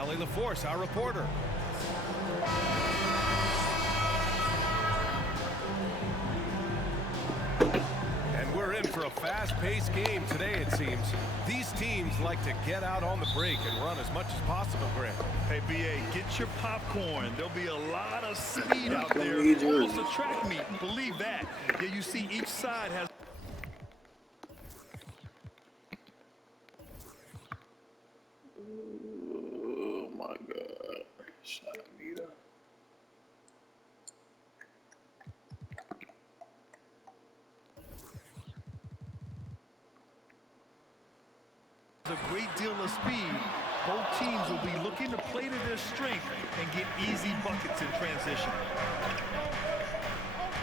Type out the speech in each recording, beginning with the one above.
Allie LaForce, our reporter. And we're in for a fast-paced game today, it seems. These teams like to get out on the break and run as much as possible, Grant. Hey, BA, get your popcorn. There'll be a lot of speed out there. Almost a track meet. Believe that. Yeah, you see each side has... Oh, my God. Shot meter. A great deal of speed. Both teams will be looking to play to their strength and get easy buckets in transition.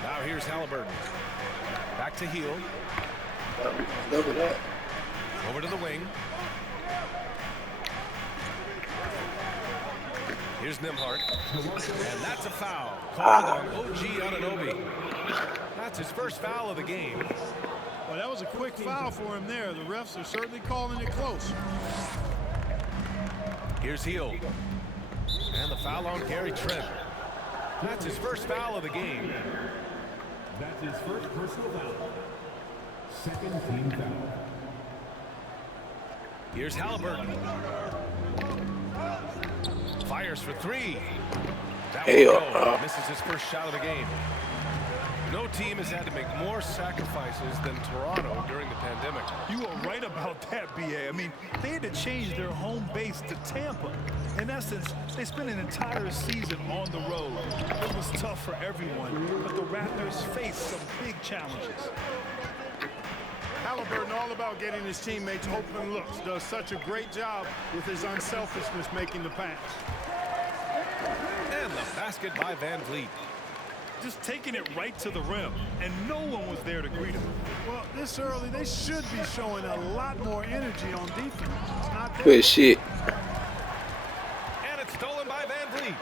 Now here's Halliburton. Back to Heel. Double that. Over to the wing. Here's Nembhard. And that's a foul. Called on OG Anunoby. That's his first foul of the game. Well, that was a quick foul for him there. The refs are certainly calling it close. Here's Heel. And the foul on Gary Trent. That's his first foul of the game. That's his first personal foul. Second team foul. Here's Halliburton. Fires for three. That will go. Misses his first shot of the game. No team has had to make more sacrifices than Toronto during the pandemic. You are right about that, BA. I mean, they had to change their home base to Tampa. In essence, they spent an entire season on the road. It was tough for everyone, but the Raptors faced some big challenges. Halliburton all about getting his teammates open looks. Does such a great job with his unselfishness making the pass. And the basket by Vanfleet. Just taking it right to the rim, and no one was there to greet him. Well, this early, they should be showing a lot more energy on defense. It's not there. Good shit. And it's stolen by Vanfleet.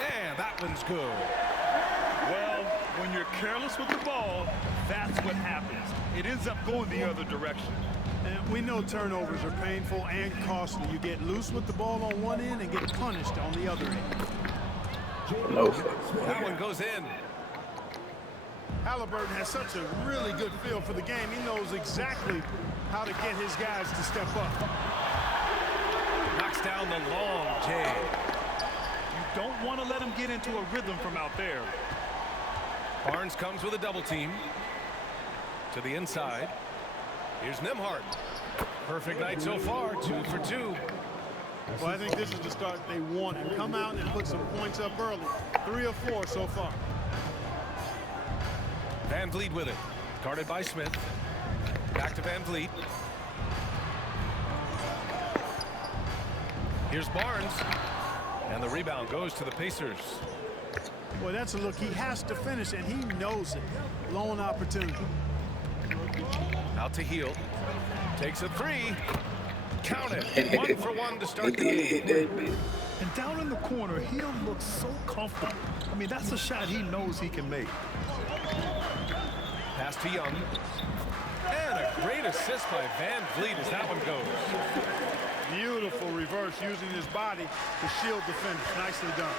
And that one's good. Well, when you're careless with the ball, that's what happens. It ends up going the other direction. And we know turnovers are painful and costly. You get loose with the ball on one end and get punished on the other end. No. That one goes in. Halliburton has such a really good feel for the game. He knows exactly how to get his guys to step up. Knocks down the long J. You don't want to let him get into a rhythm from out there. Barnes comes with a double team. To the inside. Here's Nembhard. Perfect night so far. 2 for 2. Well, I think this is the start they want, and come out and put some points up early. 3 or 4 so far. Vanfleet with it. Guarded by Smith. Back to Vanfleet. Here's Barnes. And the rebound goes to the Pacers. Boy, that's a look he has to finish, and he knows it. Lone opportunity. Out to Heel. Takes a three. Count it. 1 for 1 to start the game. And down in the corner, Hill looks so comfortable. I mean, that's a shot he knows he can make. Pass to Young. And a great assist by Vanfleet as that one goes. Beautiful reverse using his body to shield the finish. Nicely done.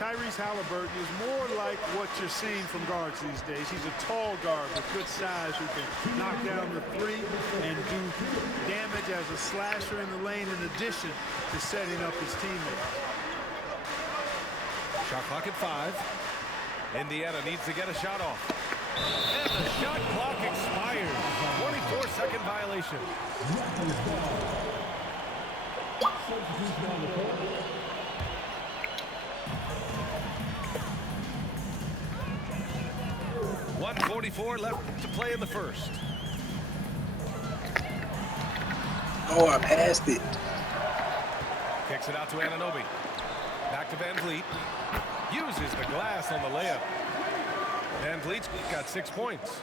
Tyrese Halliburton is more like what you're seeing from guards these days. He's a tall guard with good size who can knock down the three and do damage as a slasher in the lane in addition to setting up his teammates. Shot clock at 5. Indiana needs to get a shot off. And the shot clock expires. 24-second violation. 1:44 left to play in the first. Oh, I passed it. Kicks it out to Anunoby. Back to Vanfleet. Uses the glass on the layup. Vanfleet's got 6 points.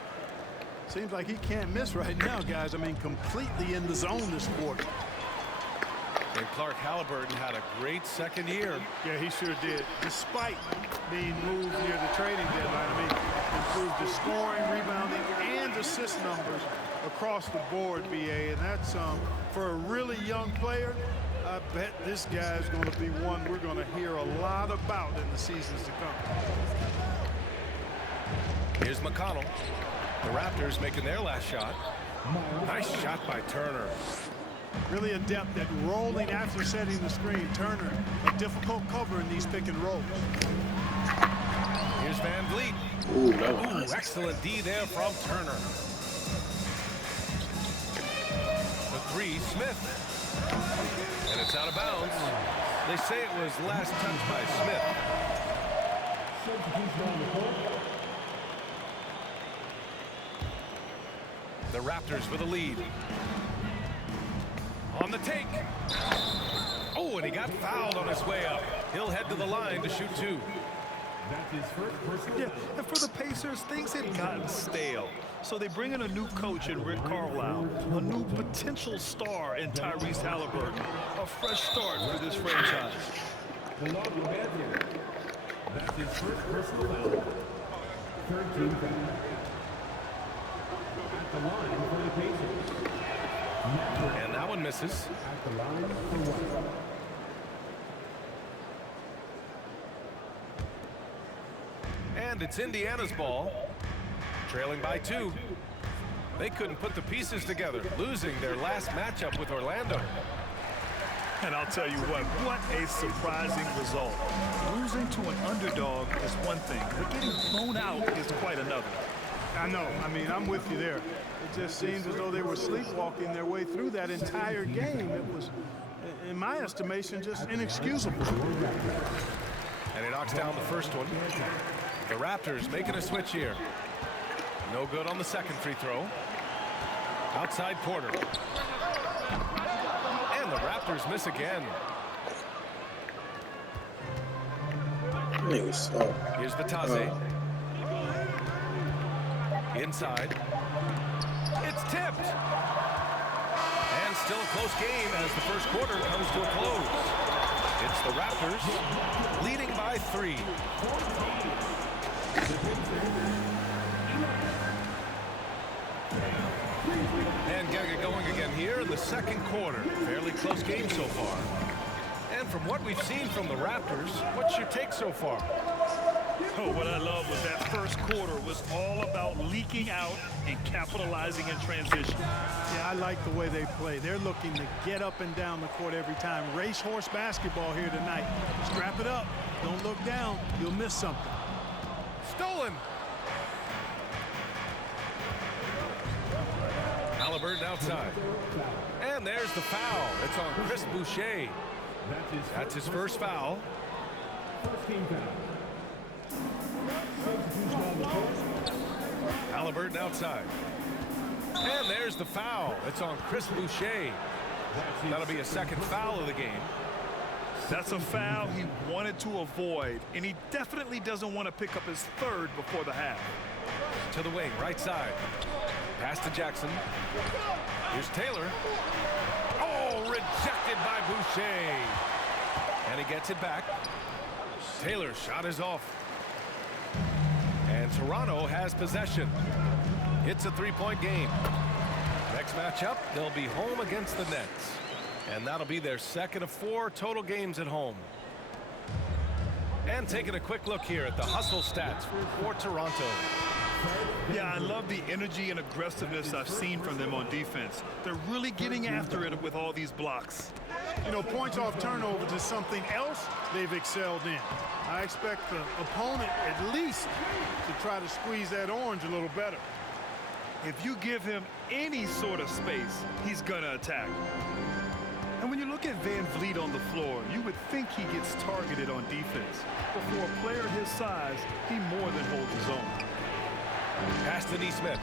Seems like he can't miss right now, guys. I mean, completely in the zone this quarter. And Clark Halliburton had a great second year. Yeah, he sure did. Despite being moved near the trading deadline, I mean, improved his scoring, rebounding, and assist numbers across the board, BA. And that's, for a really young player, I bet this guy's going to be one we're going to hear a lot about in the seasons to come. Here's McConnell. The Raptors making their last shot. Nice shot by Turner. Really adept at rolling after setting the screen. Turner, a difficult cover in these pick and rolls. Here's Vanfleet. Ooh, that was nice. Excellent D there from Turner. The three, Smith. And it's out of bounds. They say it was last touched by Smith. The Raptors with a lead. On the take. Oh, and he got fouled on his way up. He'll head to the line to shoot two. That's his first personal Yeah, foul. and for the Pacers, things had gotten stale. So they bring in a new coach in Rick Carlisle, a new potential star in Tyrese Halliburton, a fresh start for this franchise. Along with Vanfleet. That's his first personal foul. 13 foul. At the line for the Pacers. And that one misses. At the line for one. And it's Indiana's ball, trailing by 2. They couldn't put the pieces together, losing their last matchup with Orlando. And I'll tell you what a surprising result. Losing to an underdog is one thing, but getting blown out is quite another. I know. I mean, I'm with you there. It just seems as though they were sleepwalking their way through that entire game. It was, in my estimation, just inexcusable. And he knocks down the first one. The Raptors making a switch here. No good on the second free throw. Outside Porter. And the Raptors miss again. Nigga suck. Here's Vitazzi. Inside. It's tipped. And still a close game as the first quarter comes to a close. It's the Raptors leading by 3. And getting it going again here in the second quarter. Fairly close game so far. And from what we've seen from the Raptors, what's your take so far? Oh, what I love was that first quarter was all about leaking out and capitalizing in transition. Yeah, I like the way they play. They're looking to get up and down the court every time. Racehorse basketball here tonight. Strap it up. Don't look down. You'll miss something. Stolen. Halliburton outside. And there's the foul. It's on Chris Boucher. That's his first foul. First team foul. Halliburton outside. And there's the foul. It's on Chris Boucher. That'll be a second foul of the game. That's a foul he wanted to avoid, and he definitely doesn't want to pick up his third before the half. To the wing, right side. Pass to Jackson. Here's Taylor. Oh, rejected by Boucher. And he gets it back. Taylor's shot is off. And Toronto has possession. It's a 3-point game. Next matchup, they'll be home against the Nets. And that'll be their second of 4 total games at home. And taking a quick look here at the hustle stats for Toronto. Yeah, I love the energy and aggressiveness I've seen from them on defense. They're really getting after it with all these blocks. You know, points off turnovers is something else they've excelled in. I expect the opponent at least to try to squeeze that orange a little better. If you give him any sort of space, he's gonna attack. And when you look at Vanfleet on the floor, you would think he gets targeted on defense. But for a player his size, he more than holds his own. Pass to Smith.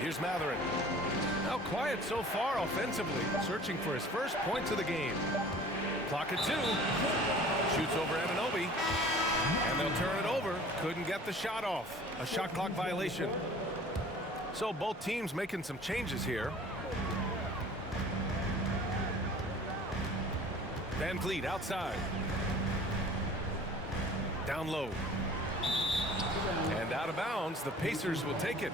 Here's Matherin. Now quiet so far offensively, searching for his first points of the game. Clock at 2. Shoots over Anunoby. And they'll turn it over. Couldn't get the shot off. A shot clock violation. So both teams making some changes here. Vanfleet outside. Down low. And out of bounds, the Pacers will take it.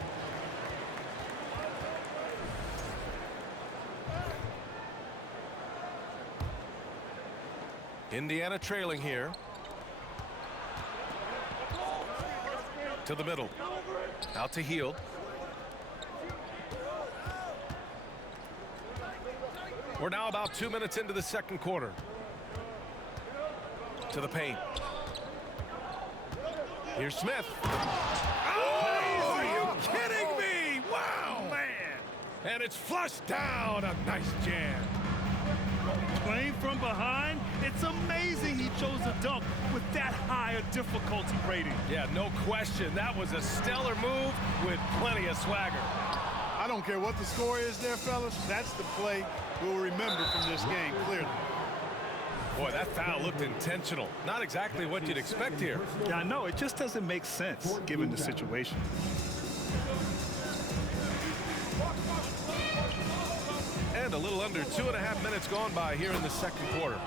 Indiana trailing here. To the middle. Out to Hield. We're now about 2 minutes into the second quarter. To the paint. Here's Smith. Oh, are you kidding me? Wow, man. And it's flushed down. A nice jam. Playing from behind, it's amazing he chose a dunk with that high a difficulty rating. Yeah, no question. That was a stellar move with plenty of swagger. I don't care what the score is there, fellas. That's the play we'll remember from this game, clearly. Boy, that foul looked intentional. Not exactly what you'd expect here. Yeah, I know. It just doesn't make sense given the situation. And a little under 2.5 minutes gone by here in the second quarter.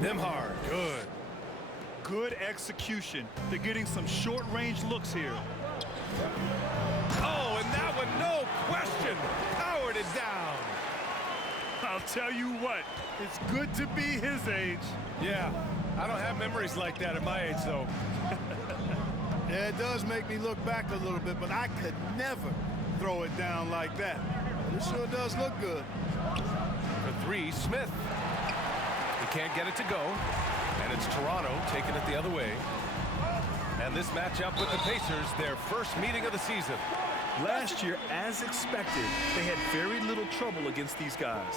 Nembhard, good. Good execution. They're getting some short-range looks here. Oh, and that one, no question, powered it down. I'll tell you what, it's good to be his age. Yeah, I don't have memories like that at my age, though. Yeah, it does make me look back a little bit, but I could never throw it down like that. It sure does look good. For three, Smith. He can't get it to go, and it's Toronto taking it the other way. And this matchup with the Pacers, their first meeting of the season. Last year, as expected, they had very little trouble against these guys.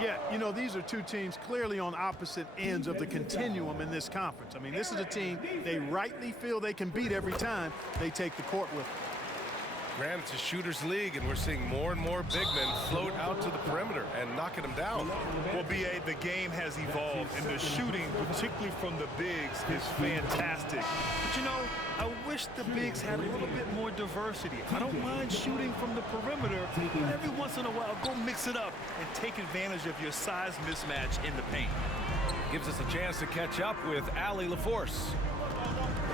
Yeah, you know, these are two teams clearly on opposite ends of the continuum in this conference. I mean, this is a team they rightly feel they can beat every time they take the court with them. Grant, it's a shooter's league, and we're seeing more and more big men float out to the perimeter and knocking them down. Well, B.A., the game has evolved, and the shooting, particularly from the bigs, is fantastic. But, you know, I wish the bigs had a little bit more diversity. I don't mind shooting from the perimeter, but every once in a while, go mix it up and take advantage of your size mismatch in the paint. Gives us a chance to catch up with Allie LaForce.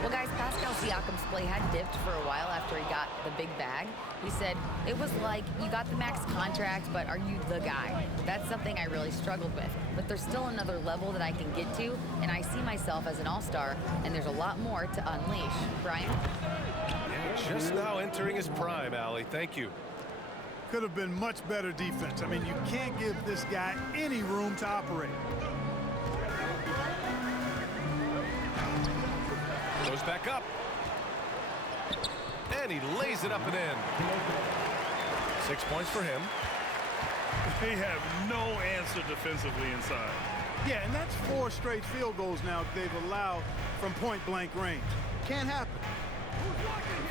Well, guys, Pascal Siakam's play had dipped for a while after he got the big bag. He said, it was like, you got the max contract, but are you the guy? That's something I really struggled with. But there's still another level that I can get to, and I see myself as an all-star, and there's a lot more to unleash. Brian? Yeah, just now entering his prime, Allie. Thank you. Could have been much better defense. I mean, you can't give this guy any room to operate. Goes back up. And he lays it up and in. 6 points for him. They have no answer defensively inside. Yeah, and that's 4 straight field goals now they've allowed from point-blank range. Can't happen.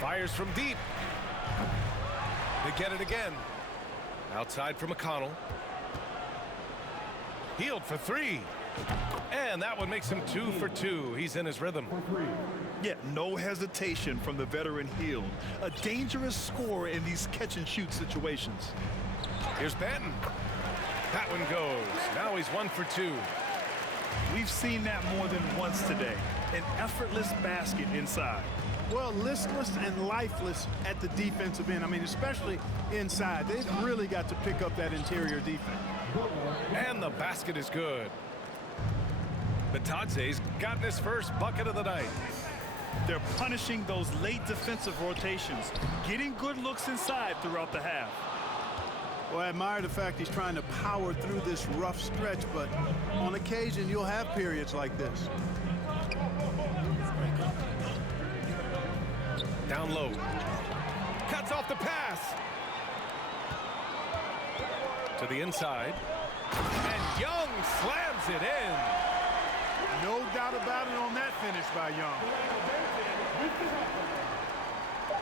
Fires from deep. They get it again. Outside for McConnell. Hield for 3. And that one makes him 2 for 2. He's in his rhythm. Yeah, no hesitation from the veteran Hield. A dangerous scorer in these catch-and-shoot situations. Here's Banton. That one goes. Now he's 1 for 2. We've seen that more than once today. An effortless basket inside. Well, listless and lifeless at the defensive end. I mean, especially inside. They've really got to pick up that interior defense. And the basket is good. Batadze's gotten his first bucket of the night. They're punishing those late defensive rotations, getting good looks inside throughout the half. Well, I admire the fact he's trying to power through this rough stretch, but on occasion you'll have periods like this. Down low. Cuts off the pass. To the inside. And Young slams it in. No doubt about it on that finish by Young.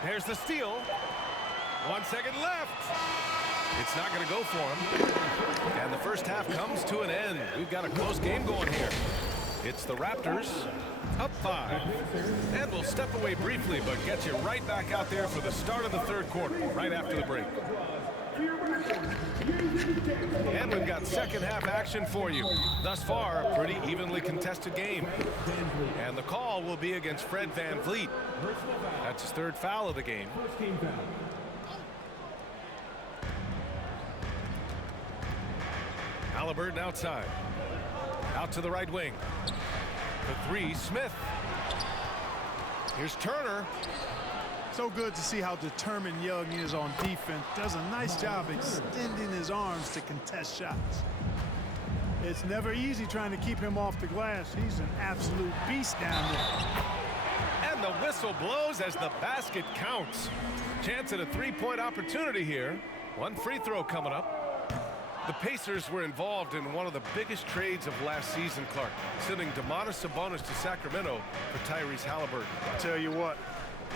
There's the steal. 1 second left. It's not going to go for him. And the first half comes to an end. We've got a close game going here. It's the Raptors up 5. And we'll step away briefly, but get you right back out there for the start of the third quarter, right after the break. And we've got second half action for you. Thus far, a pretty evenly contested game. And the call will be against Fred Vanfleet. That's his 3rd foul of the game. Halliburton outside. Out to the right wing. For three, Smith. Here's Turner. So good to see how determined Young is on defense. Does a nice job extending his arms to contest shots. It's never easy trying to keep him off the glass. He's an absolute beast down there. And the whistle blows as the basket counts. Chance at a three-point opportunity here. One free throw coming up. The Pacers were involved in one of the biggest trades of last season, Clark, sending Domantas Sabonis to Sacramento for Tyrese Halliburton. I'll tell you what,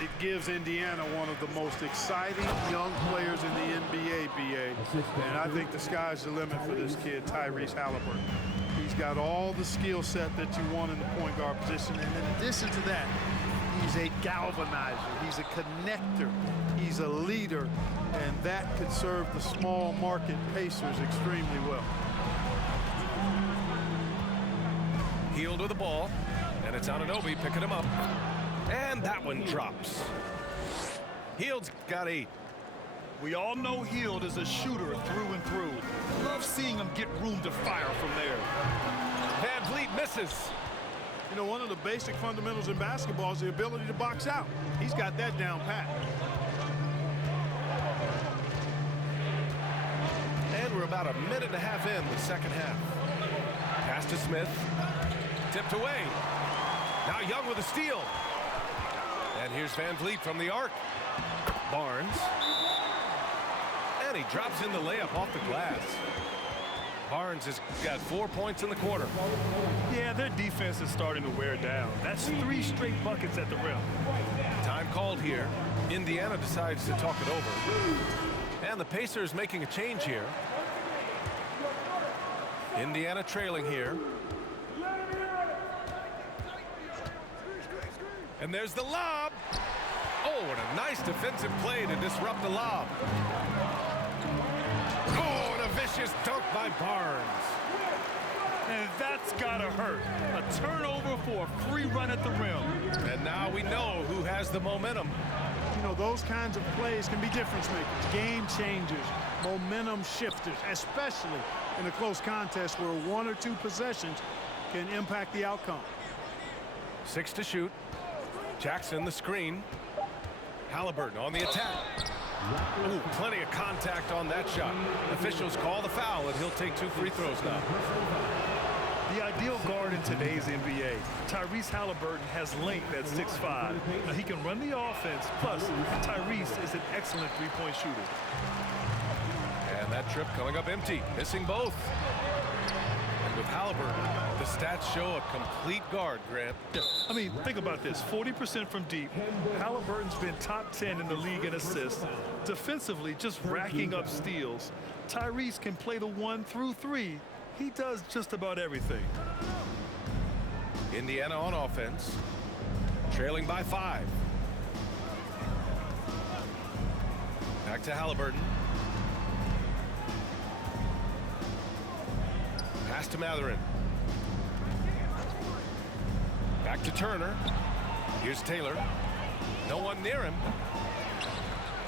it gives Indiana one of the most exciting young players in the NBA, BA. And I think the sky's the limit for this kid, Tyrese Halliburton. He's got all the skill set that you want in the point guard position. And in addition to that, he's a galvanizer. He's a connector. He's a leader. And that could serve the small market Pacers extremely well. Hield with the ball, and it's Anunoby picking him up. And that one drops. Hield's got 8. We all know Hield is a shooter through and through. Love seeing him get room to fire from there. Vanfleet misses. You know, one of the basic fundamentals in basketball is the ability to box out. He's got that down pat. And we're about a minute and a half in the second half. Pass to Smith. Tipped away. Now Young with a steal. And here's Vanfleet from the arc. Barnes. And he drops in the layup off the glass. Barnes has got 4 points in the quarter. Yeah, their defense is starting to wear down. That's 3 straight buckets at the rim. Time called here. Indiana decides to talk it over. And the Pacers making a change here. Indiana trailing here. And there's the lob. Oh, and a nice defensive play to disrupt the lob. Oh, and a vicious dunk by Barnes. And that's gotta hurt. A turnover for a free run at the rim. And now we know who has the momentum. You know, those kinds of plays can be difference makers, game changers, momentum shifters, especially in a close contest where 1 or 2 possessions can impact the outcome. 6 to shoot. Jackson the screen. Halliburton on the attack. Ooh, plenty of contact on that shot. Officials call the foul, and he'll take 2 free throws now. The ideal guard in today's NBA, Tyrese Halliburton, has length at 6'5". Now, he can run the offense, plus Tyrese is an excellent three-point shooter. And that trip coming up empty, missing both. And with Halliburton, the stats show a complete guard, Grant. Yeah, I mean, think about this. 40% from deep. Halliburton's been top 10 in the league in assists. Defensively, just racking up steals. Tyrese can play the 1 through 3. He does just about everything. Indiana on offense, trailing by 5. Back to Halliburton. Pass to Matherin. Back to Turner. Here's Taylor. No one near him.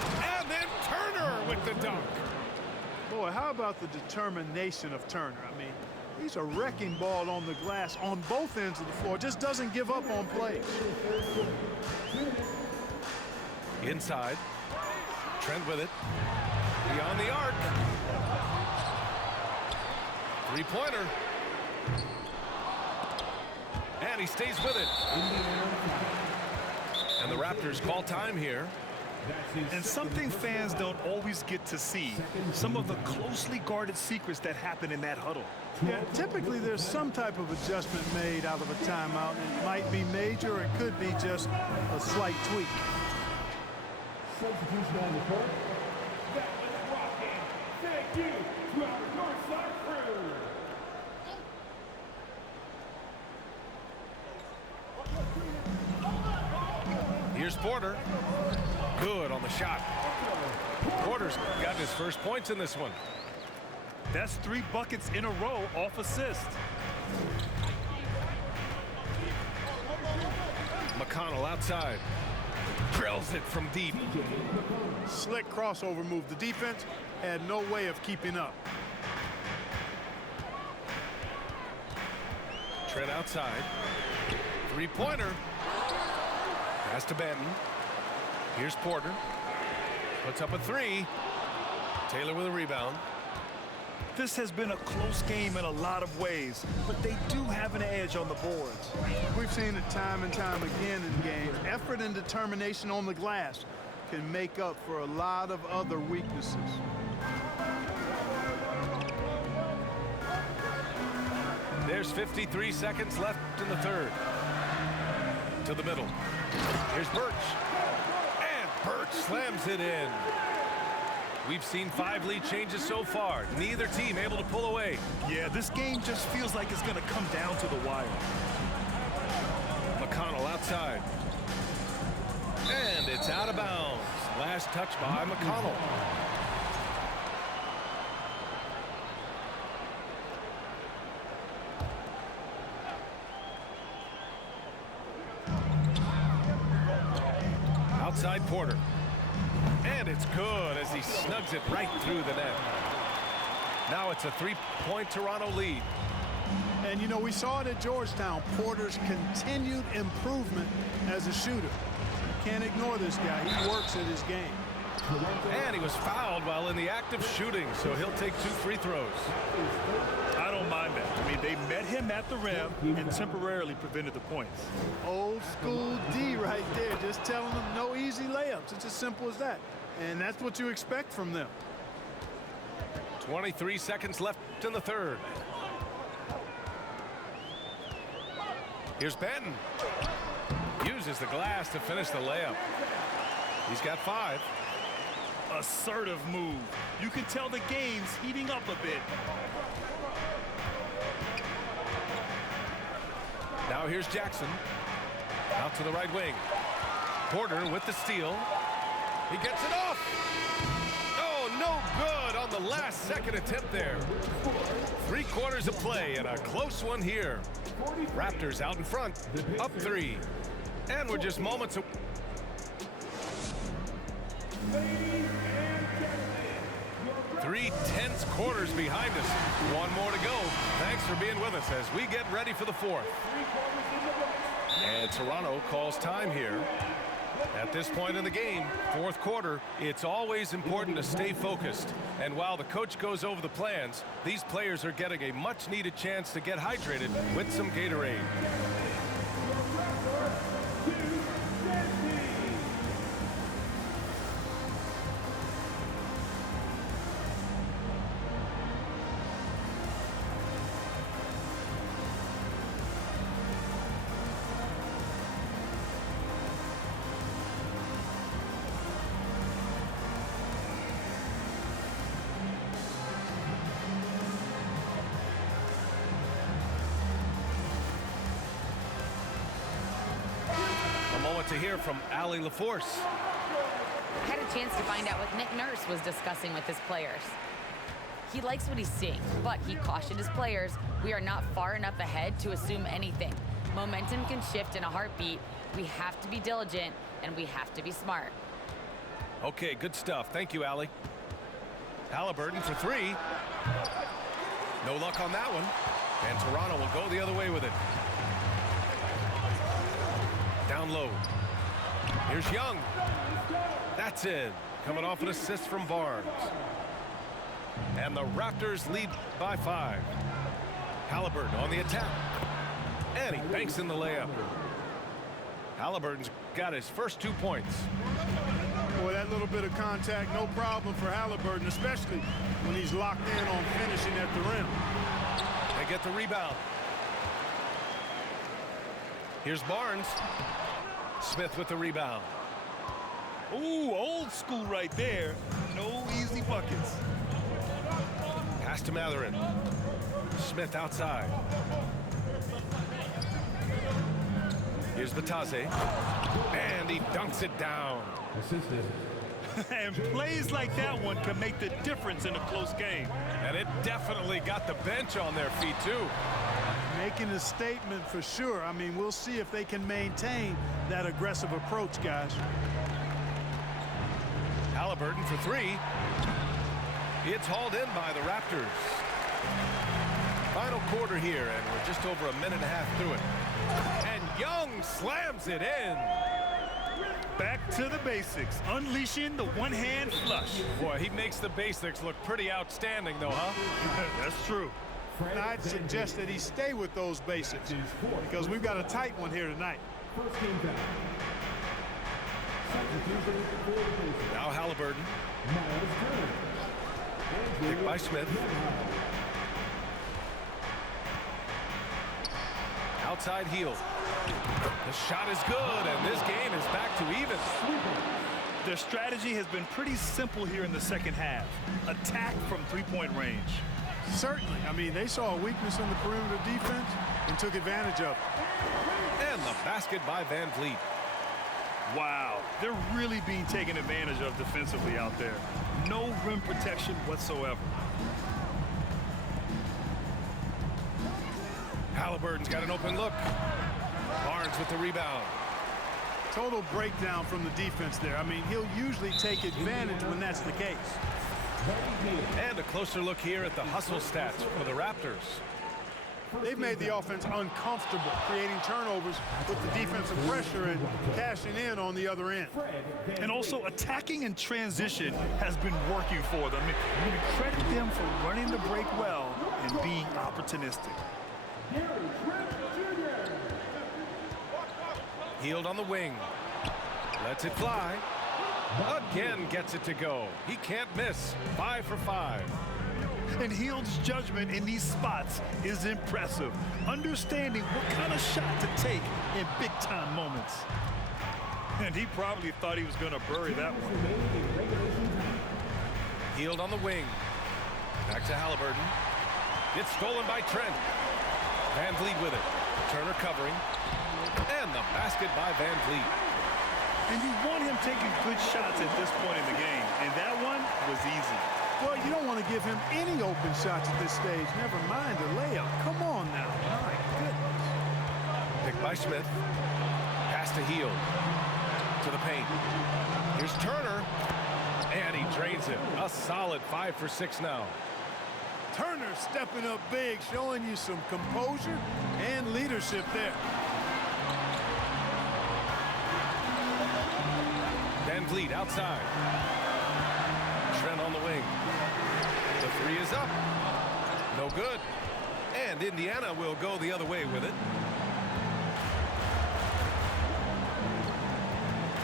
And then Turner with the dunk. Boy, how about the determination of Turner? I mean, he's a wrecking ball on the glass on both ends of the floor. Just doesn't give up on plays. Inside. Trent with it. Beyond the arc. Three-pointer. And he stays with it. And the Raptors call time here. And something fans don't always get to see, some of the closely guarded secrets that happen in that huddle. Yeah, typically there's some type of adjustment made out of a timeout. It might be major, or it could be just a slight tweak. Substitution on the court. That was rocking. Thank you to our Northside crew. Here's Porter. Good on the shot. Porter's got his first points in this one. That's 3 buckets in a row off assist. McConnell outside. Drills it from deep. Slick crossover move. The defense had no way of keeping up. Trent outside. Three-pointer. Pass to Benton. Here's Porter. Puts up a three. Taylor with a rebound. This has been a close game in a lot of ways, but they do have an edge on the boards. We've seen it time and time again in games. Effort and determination on the glass can make up for a lot of other weaknesses. There's 53 seconds left in the third. To the middle. Here's Birch. And Birch slams it in. We've seen 5 lead changes so far. Neither team able to pull away. Yeah, this game just feels like it's going to come down to the wire. McConnell outside. And it's out of bounds. Last touch by McConnell. Outside Porter. And it's good as he snugs it right through the net. Now it's a 3-point Toronto lead. And, you know, we saw it at Georgetown. Porter's continued improvement as a shooter. You can't ignore this guy. He works at his game. And he was fouled while in the act of shooting, so he'll take 2 free throws. I don't mind that. I mean, they met him at the rim and temporarily prevented the points. Old school D right there, just telling them no easy layups. It's as simple as that. And that's what you expect from them. 23 seconds left in the third. Here's Benton. Uses the glass to finish the layup. He's got 5. Assertive move. You can tell the game's heating up a bit. Now here's Jackson. Out to the right wing. Porter with the steal. He gets it off. Oh, no good on the last second attempt there. 3 quarters of play and a close one here. Raptors out in front, up 3. And we're just moments away. 3 tense quarters behind us. 1 more to go. Thanks for being with us as we get ready for the 4th. And Toronto calls time here. At this point in the game, 4th quarter, it's always important to stay focused. And while the coach goes over the plans, these players are getting a much-needed chance to get hydrated with some Gatorade. To hear from Allie LaForce. Had a chance to find out what Nick Nurse was discussing with his players. He likes what he's seeing, but he cautioned his players, we are not far enough ahead to assume anything. Momentum can shift in a heartbeat. We have to be diligent, and we have to be smart. Okay, good stuff. Thank you, Allie. Halliburton for 3. No luck on that one. And Toronto will go the other way with it. Down low. Here's Young. That's in. Coming off an assist from Barnes. And the Raptors lead by 5. Halliburton on the attack. And he banks in the layup. Halliburton's got his first 2 points. Boy, that little bit of contact, no problem for Halliburton, especially when he's locked in on finishing at the rim. They get the rebound. Here's Barnes. Smith with the rebound. Ooh, old school right there. No easy buckets. Pass to Matherin. Smith outside. Here's Batase. And he dunks it down. Assisted. And plays like that one can make the difference in a close game. And it definitely got the bench on their feet, too. Making a statement for sure. I mean, we'll see if they can maintain that aggressive approach, guys. Halliburton for 3. It's hauled in by the Raptors. Final quarter here, and we're just over a minute and a half through it. And Young slams it in. Back to the basics, unleashing the one-hand flush. Boy, he makes the basics look pretty outstanding, though, huh? That's true. And I'd suggest that he stay with those basics because we've got a tight one here tonight. First team foul. Substitution for the Pacers. Now Halliburton. Miles Turner. Picked by Smith. Outside heel. The shot is good, and this game is back to even. Their strategy has been pretty simple here in the second half. Attack from three-point range. Certainly. I mean, they saw a weakness in the perimeter defense and took advantage of it. And the basket by Vanfleet. Wow, they're really being taken advantage of defensively out there. No rim protection whatsoever. Halliburton's got an open look. Barnes with the rebound. Total breakdown from the defense there. I mean, he'll usually take advantage when that's the case. And a closer look here at the hustle stats for the Raptors. They've made the offense uncomfortable, creating turnovers with the defensive pressure and cashing in on the other end. And also attacking in transition has been working for them. We credit them for running the break well and being opportunistic. Healed on the wing. Lets it fly. Again gets it to go. He can't miss. 5 for 5. And Hield's judgment in these spots is impressive. Understanding what kind of shot to take in big-time moments. And he probably thought he was going to bury that one. Healed on the wing. Back to Halliburton. It's stolen by Trent. Vanfleet with it. Turner covering. And the basket by Vanfleet. And you want him taking good shots at this point in the game. And that one was easy. Well, you don't want to give him any open shots at this stage. Never mind a layup. Come on now. My goodness. Picked by Smith. Pass to Hield. To the paint. Here's Turner. And he drains it. A solid 5 for 6 now. Turner stepping up big, showing you some composure and leadership there. Vanfleet outside. Trent on the wing. The three is up. No good. And Indiana will go the other way with it.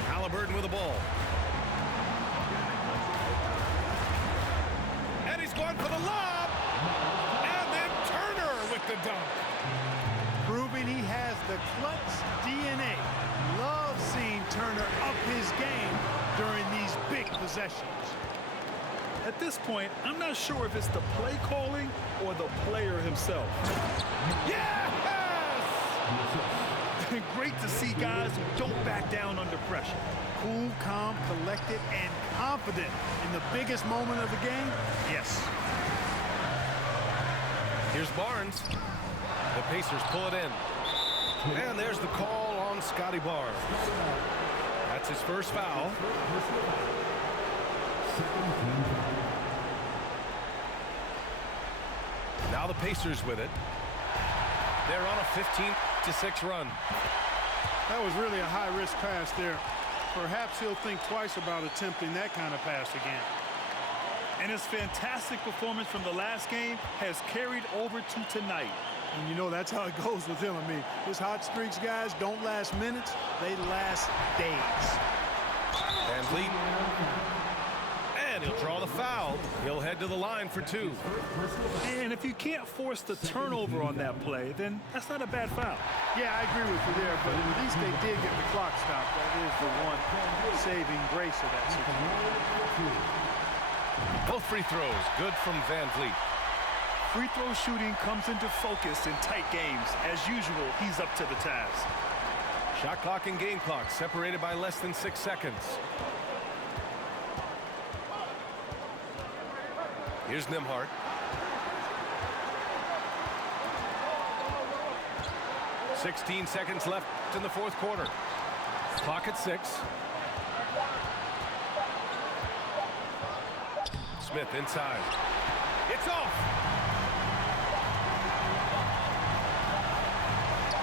Halliburton with the ball. And he's going for the lob. And then Turner with the dunk. Proving he has the clutch DNA. Love seeing Turner up his game during these big possessions. At this point, I'm not sure if it's the play calling or the player himself. Yes! Great to see guys who don't back down under pressure. Cool, calm, collected, and confident in the biggest moment of the game? Yes. Here's Barnes. The Pacers pull it in. And there's the call on Scotty Barnes. That's his first foul. Now the Pacers with it. They're on a 15-6 run. That was really a high-risk pass there. Perhaps he'll think twice about attempting that kind of pass again. And his fantastic performance from the last game has carried over to tonight. And you know that's how it goes with him. I mean, his hot streaks, guys, don't last minutes. They last days. Vanfleet. And he'll draw the foul. He'll head to the line for 2. And if you can't force the turnover on that play, then that's not a bad foul. Yeah, I agree with you there, but at least they did get the clock stopped. That is the one saving grace of that situation. Both free throws good from Vanfleet. Free throw shooting comes into focus in tight games. As usual, he's up to the task. Shot clock and game clock separated by less than 6 seconds. Here's Nembhard. "16 seconds left in the fourth quarter. Clock at 6. Smith inside. It's off.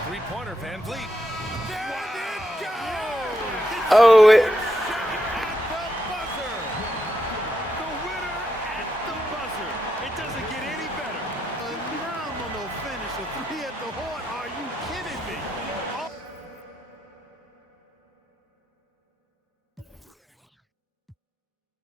Three-pointer, Vanfleet. Oh, it